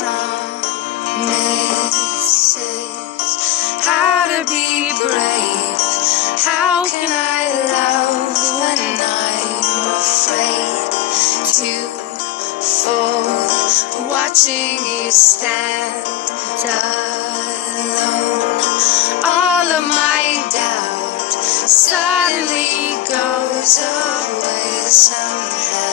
promises, how to be brave. How can I love when I'm afraid to fall, watching you stand alone? All of my doubt suddenly goes away somehow.